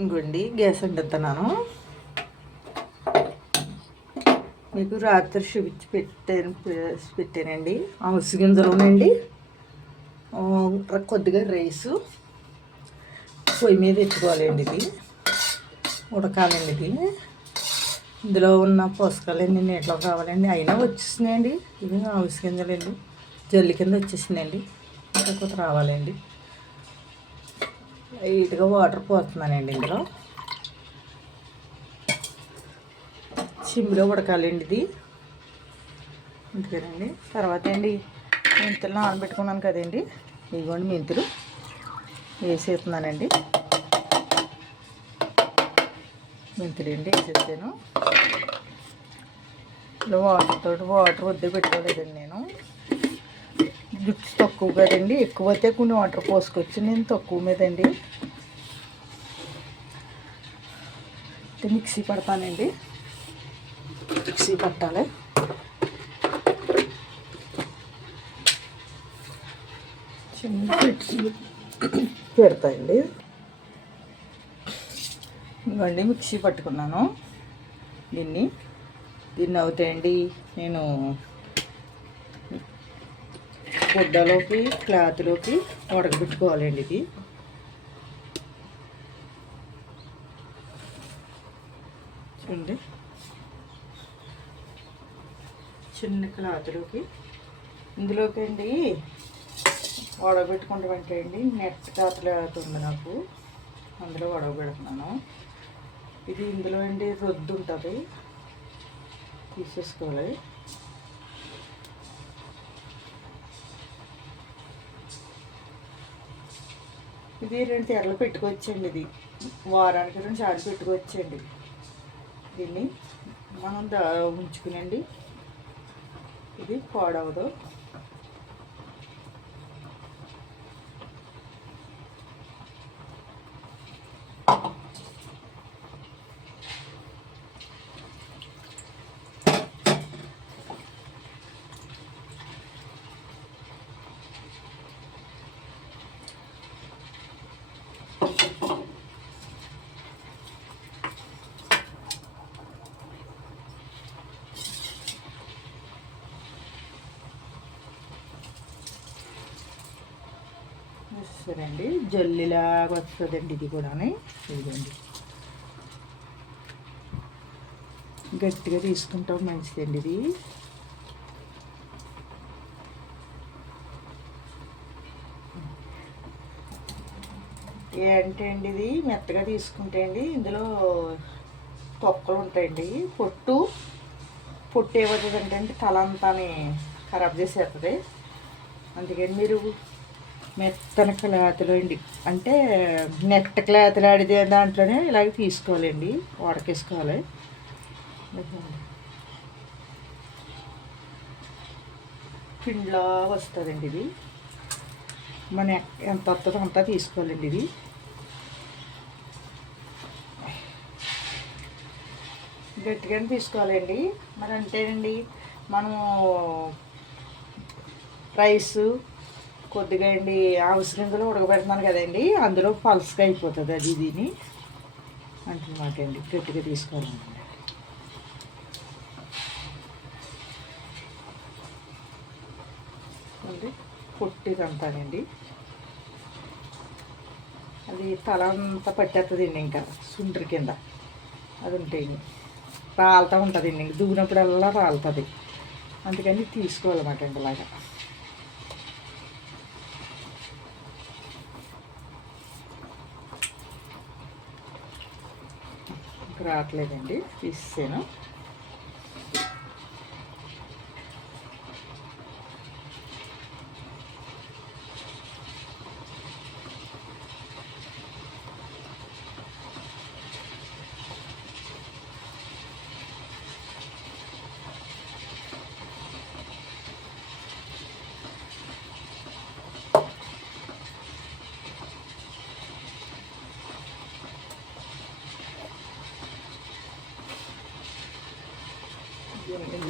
ఇంకోండి గ్యాస్ అంటున్నాను. మీకు రాత్రి చూపించి పెట్టానండి. అవిసె గింజలునండి, కొద్దిగా రైసు పొయ్యి మీద ఎత్తుకోవాలండి. ఇది ఉడకాలండి. ఇది ఇందులో ఉన్న పోషకాలన్నీ నీటిలో కావాలండి. అయినా వచ్చేసినాయండి. ఇది అవిసె గింజలండి, జల్లి కింద వచ్చేసిందండి. ఇంకా కొత్త రావాలండి. లైట్గా వాటర్ పోతున్నానండి. ఇందులో సిమ్లో ఉడకాలండి. ఇది ఇంతేనండి. తర్వాత అండి మెంతులు నానబెట్టుకున్నాను కదండి, ఇదిగోండి మెంతులు వేసేస్తున్నానండి. మెంతులు అండి వేసేసాను. ఇలా వాటర్ వద్ద పెట్టుకోలేదండి. నేను జుట్టు తక్కువ కదండి, ఎక్కువ అయితే కొన్ని వాటర్ పోసుకోవచ్చు. నేను తక్కువ మీదండి మిక్సీ పడతానండి. మిక్సీ పట్టాలి. చిన్న మిక్సీ పెడతాయండి. ఇవ్వండి మిక్సీ పట్టుకున్నాను. దీన్ని అవుతాయండి. నేను గుడ్డలోకి క్లాత్లోకి ఉడకబెట్టుకోవాలండి. ఇది చూడండి, చిన్న క్లాత్లోకి ఇందులోకి అండి ఉడకబెట్టుకుంటామంటే అండి నెట్ క్లాత్ ఉంది నాకు, అందులో ఉడకబెడుతున్నాను. ఇది ఇందులో అండి రొద్దు ఉంటుంది, తీసేసుకోవాలి. ఇది 2 తెరలు పెట్టుకోవచ్చండి. ఇది వారానికి 2 సార్లు పెట్టుకోవచ్చండి. దీన్ని మనం ఉంచుకునండి, ఇది పాడవదు. వస్తుందండి, జల్లిలాగా వస్తుందండి. ఇది కూడా ఇదిగోండి, గట్టిగా తీసుకుంటాం మంచిదండి. ఇది ఏంటండి, ఇది మెత్తగా తీసుకుంటే అండి ఇందులో తొక్కలు ఉంటాయండి. పొట్టు ఏమవుతుందంటే అండి తల అంతాని ఖరాబ్ చేసేస్తుంది. అందుకని మీరు మెత్తని క్లాత్లో అండి, అంటే నెట్ క్లాత్లో ఆడితే దాంట్లోనే ఇలాగ తీసుకోవాలండి, ఉడకేసుకోవాలి. పిండిలా వస్తుందండి. ఇది మన ఎంత వస్తుందో అంతా తీసుకోవాలండి. ఇది గట్టిగానే తీసుకోవాలండి. మరి అంటేనండి మనము రైస్ కొద్దిగా అండి అవిసె గింజలు ఉడకబెడుతున్నాను కదండి, అందులో పల్స్గా అయిపోతుంది. అది దీని అంటున్నమాట అండి. గట్టిగా తీసుకోవాలండి. పొట్టిదంతానండి, అది తల అంతా పట్టేస్తుందండి. ఇంకా సుండ్రి కింద అది ఉంటాయండి, రాలుతూ ఉంటుందండి. ఇంక దూగినప్పుడల్లా రాలుతుంది. అందుకని తీసుకోవాలన్నమాట అండి. ఇలాగా రావట్లేదండి, తీసేసాను.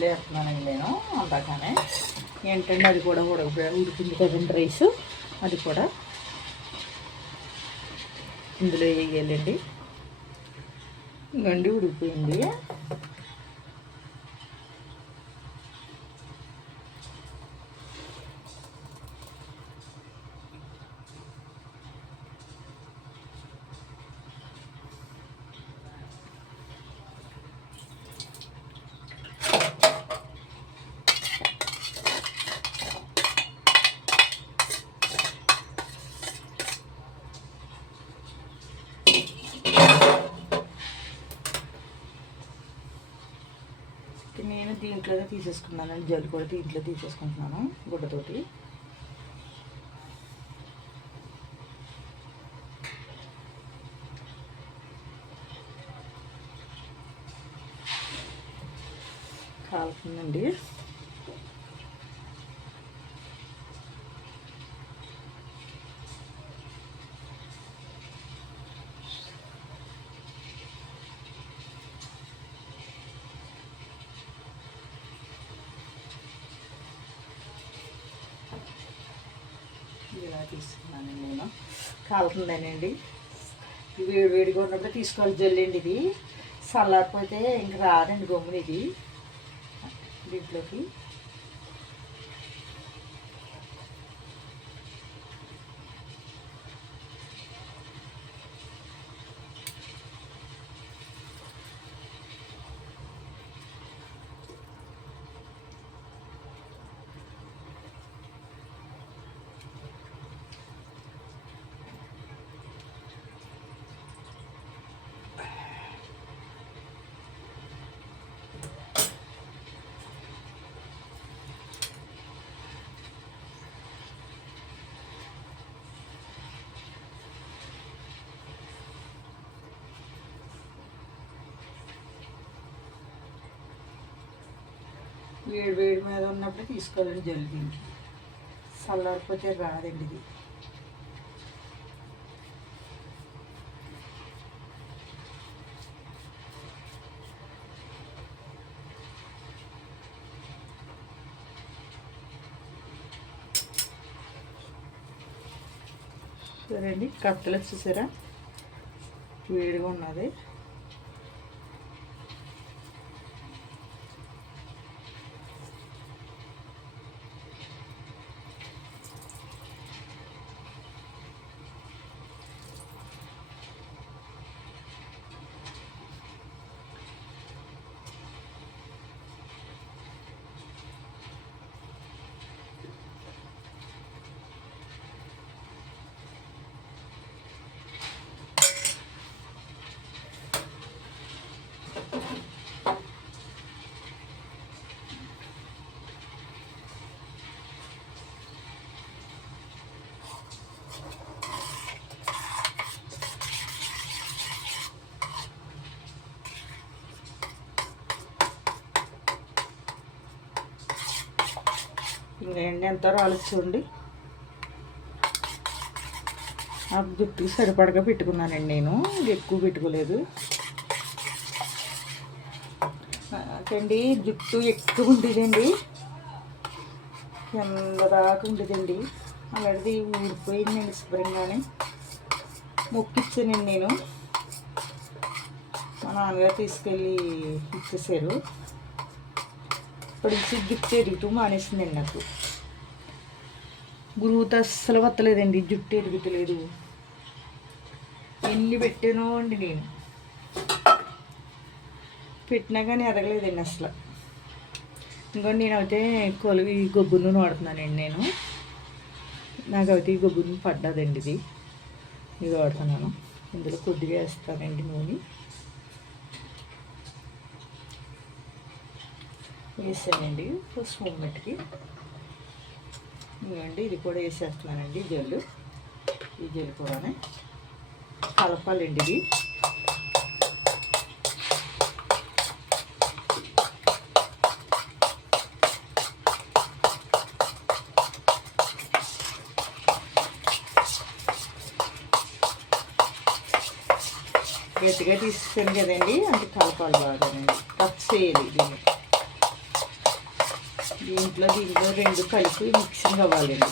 వేస్తున్నానండి నేను అందాకనే. ఏంటంటే అది కూడా ఉడికింది కదండి రైస్, అది కూడా ఇందులో వేయాలండి. గండి ఉడికిపోయింది. నేను దీంట్లోనే తీసేసుకున్నాను, జల్లు కూడా దీంట్లో తీసేసుకుంటున్నాను గుడ్డతోటి. కాలుతుందండి. ఇలా తీసుకున్నానండి నేను. కాలుతుందేనండి. వేడి వేడిగా ఉన్నప్పుడు తీసుకోవాలి జల్లండి. ఇది చల్లారిపోతే ఇంక రాదండి గమ్మున ఇది దీంట్లోకి. వేడి వేడి మీద ఉన్నప్పుడు తీసుకోవాలండి జల్లి. దీనికి చల్లారిపోతే రాదండి ఇది. సరే అండి, కట్టలు వచ్చేసారా, వేడిగా ఉన్నది. ఇంకేంటి ఎంత రాలేదు చూడండి. ఆ జుట్టుకి సరిపడగా పెట్టుకున్నానండి నేను, ఎక్కువ పెట్టుకోలేదు. నాకండి జుట్టు ఎక్కువ ఉండేదండి, ఎంత దాకా ఉండేదండి. అలాంటిది ఊడిపోయిందండి శుభ్రంగానే. మొక్కిచ్చానండి నేను, మా నాన్నగారు తీసుకెళ్ళి ఇచ్చేసారు. ఇప్పుడు జుట్టు ఎరుగుతూ మానేసిందండి నాకు. గురువుతో అస్సలు వత్తలేదండి, జుట్టు ఎరుగుతలేదు. ఎన్ని పెట్టానో అండి నేను, పెట్టినా కానీ ఎదగలేదండి అసలు. ఇంకోటి నేనైతే ఈ గొబ్బు నూనె వాడుతున్నానండి నేను. నాకైతే ఈ గొబ్బు నూనె పడ్డదండి. ఇది వాడుతున్నాను. ఇందులో కొద్దిగా వేస్తానండి నూనె. వేసానండి స్పూన్ మట్టికి. ఇవ్వండి, ఇది కూడా వేసేస్తున్నానండి జల్లు. ఈ జల్లు కూడానే కలపాలండి. ఇది గట్టిగా తీసుకొని కదండి, అంటే కలపాలి బాగానండి. కట్ చేయాలి దీన్ని. దీంట్లో రెండు కలిపి మిక్సింగ్ అవ్వాలండి.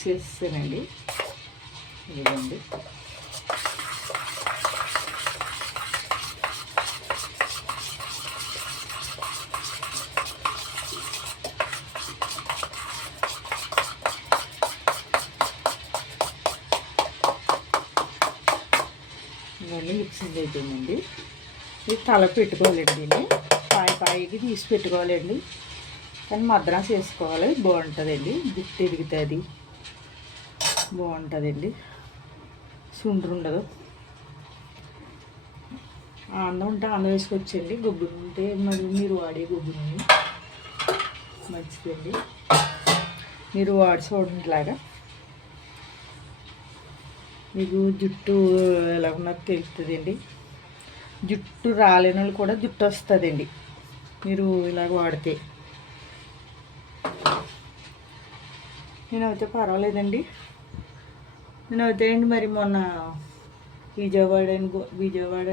మిక్స్ చేసేసానండి. ఇదిగోండి. ఇవన్నీ మిక్సింగ్ అయిపోయిందండి. ఇది తల పెట్టుకోవాలండి. దీన్ని పాయికి తీసి పెట్టుకోవాలండి. కానీ మద్రాసు వేసుకోవాలి, బాగుంటుందండి. జుట్టు ఎదుగుతుంది, బాగుంటుందండి. సుండ్రు ఉండదు. ఆందం ఉంటే ఆందం వేసుకొచ్చండి. గొబ్బు ఉంటే మరి మీరు వాడే గొబ్బు నూనె మంచిదండి. మీరు వాడి చూడండి. ఇలాగా మీకు జుట్టు ఎలా ఉన్నది తెలుస్తుందండి. జుట్టు రాలేని వాళ్ళు కూడా జుట్టు వస్తుందండి మీరు ఇలాగ వాడితే. నేనైతే పర్వాలేదండి. నేనైతే అండి మరి మొన్న విజయవాడ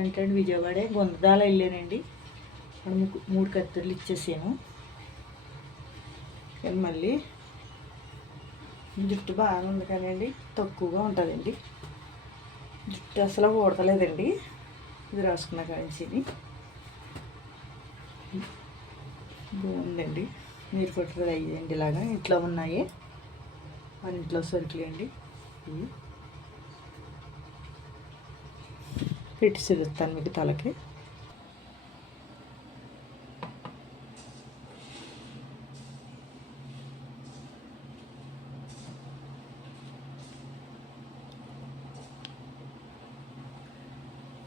అంటే విజయవాడే గుంతదాల వెళ్ళానండి. అక్కడ మీకు 3 కత్తెరలు ఇచ్చేసాను. కానీ మళ్ళీ జుట్టు బాగానే ఉంది కదండి, తక్కువగా ఉంటుందండి. జుట్టు అసలు ఊడతలేదండి ఇది రాసుకున్న కాంచి. బాగుందండి. మీరు కొట్టలేదు అయ్యండి. ఇలాగా ఇంట్లో ఉన్నాయి, మన ఇంట్లో సరుకులు అండి. ఇవి పెట్టి చూస్తాను మీకు తలకి.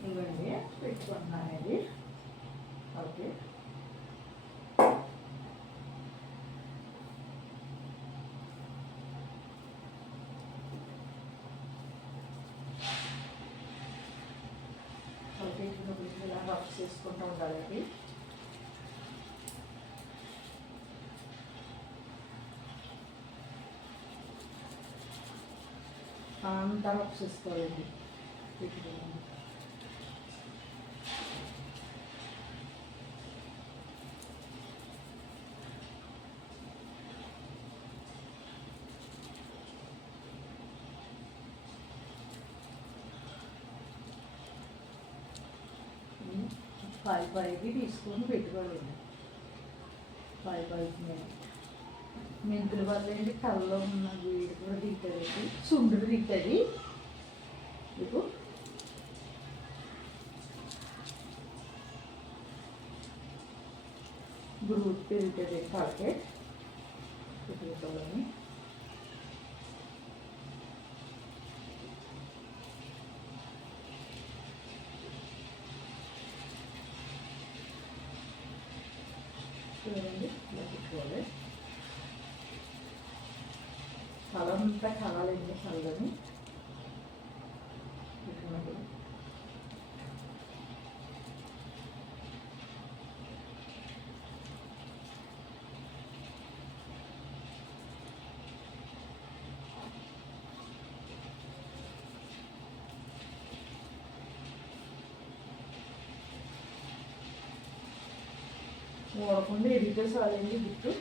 ఇవ్వండి పెట్టుకుంటున్నాను ఇది. Okay, okay. ఇలా రఫ్ చేసుకుంటూ ఉండాలండి. అంతా రఫ్ చేసుకోవాలండి. పైకి తీసుకొని పెట్టుకోవాలండి. పైకి మెంతుల వల్ల ఏంటి కళ్ళలో ఉన్న వేడి కూడా దిగుతుంది, సుండ్రు దిగుతుంది. ఇప్పుడు గ్రూప్ పెరుగుతుంది కాకే పెట్టుకోవాలని. చూడండి ఇలా పెట్టుకోవాలి. తలంతా కావాలండి చల్లని పెట్టుకున్నప్పుడు. ఊడకుండా ఎదిగితే చాలండి జుట్టు.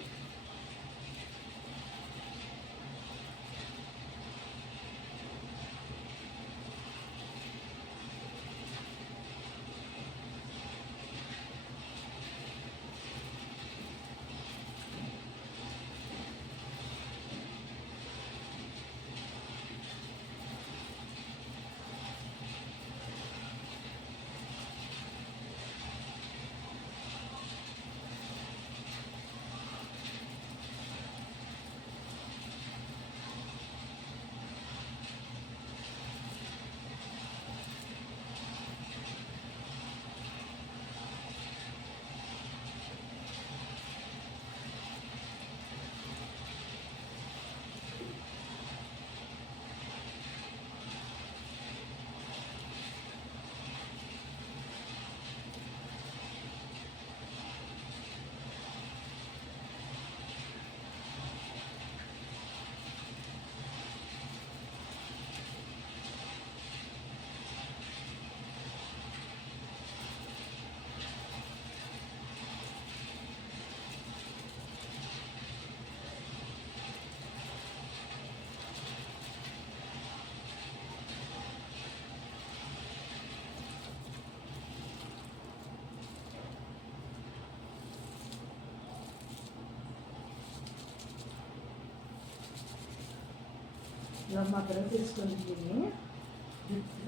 ఇలా మాత్రం తీసుకొని దీన్ని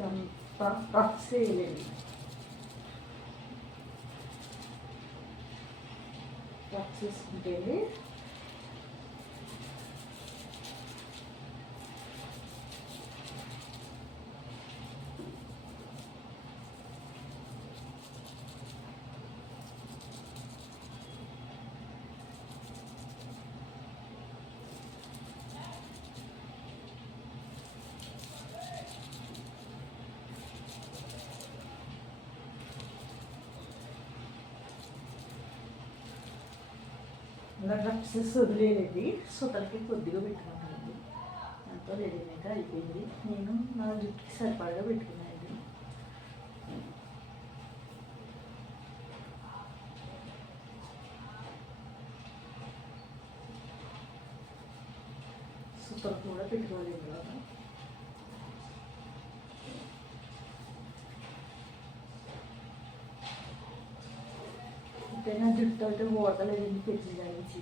అంతా రఫ్ చేయలేండి. రఫ్ చేసుకుంటే ఇలా రఫ్సెస్ వదిలేది సుతలకి కొద్దిగా పెట్టుకున్నానండి. అంతా రెడీమేడ్గా అయిపోయింది. నేను నా జుట్టుకి సరిపడగా పెట్టుకున్నాను. సుతలు కూడా పెట్టుకోవాలి తర్వాత. నా జుట్టు అయితే ఓడలేదండి పెట్టిన దానికి.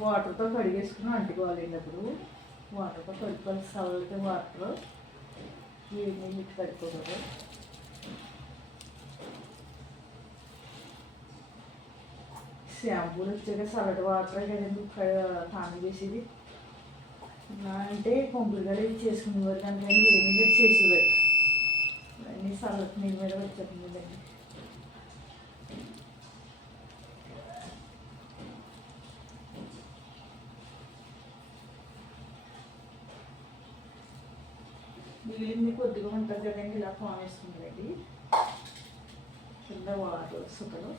వాటర్తో కడిగేసుకుని అంటుకోవాలండి. అప్పుడు వాటర్తో కడుక్కోవాలి. సల్లటి వాటర్ వేడి నీళ్ళు కడుక్కోకూడదు. షాంపూలు వచ్చాక చల్లటి వాటర్ కదండి స్నానం చేసేది. అంటే కొంపులుగా చేసుకునేవారు కానీ వేడి నీళ్ళు చేసేవారు. అన్నీ చల్లటి నీళ్ళ మీద వచ్చేస్తుందండి. మిగిలింది కొద్దిగా ఉంటుంది కదండి. ఇలా ఫామ్ వేసుకుంటుందండి కింద వాటర్ సుతలు.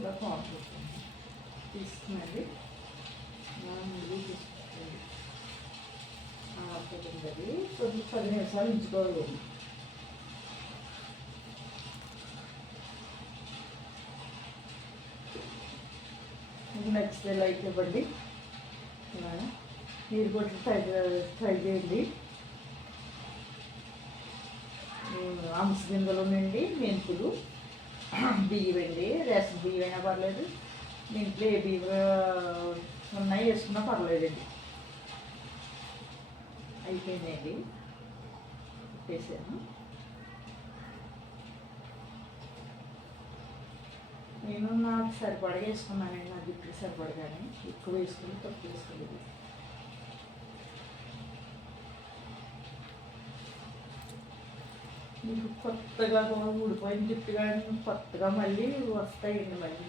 ఇలా ఫామ్ తీసుకున్నది ముందు తీసుకుంటుంది. అది కొద్దిగా 10 నిమిషాలు ఉంచుకోవాలి. మీకు నచ్చితే లైక్ ఇవ్వండి. మీరు కూడా ట్రై చేయండి. అంశ గింజలు నుండి మెంతులు, బియ్యం అండి. రేషన్ బియ్యం అయినా పర్లేదు, ఇంట్లో ఏ బియ్యం ఉన్నాయి వేసుకున్నా పర్లేదండి. అయిపోయిందండి, వేసాను. నేను నాకు సరిపడా వేసుకున్నానండి. నా జుట్టుకి సరిపడగానే ఎక్కువ వేసుకుని తక్కువ వేసుకోలేదు. మీకు కొత్తగా ఊడిపోయిన జుట్టు కానీ కొత్తగా మళ్ళీ వస్తాయండి. మళ్ళీ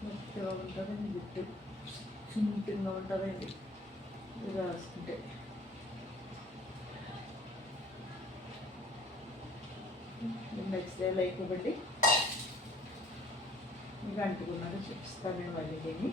కొత్తగా ఉంటుందండి జుట్టు, సింపుల్గా ఉంటుందండి ఇది రాసుకుంటే. నెక్స్ట్ డే లైక్ ఇవ్వండి. మీకు అంటుకున్నాక చూపిస్తాను నేను మళ్ళీ దీన్ని.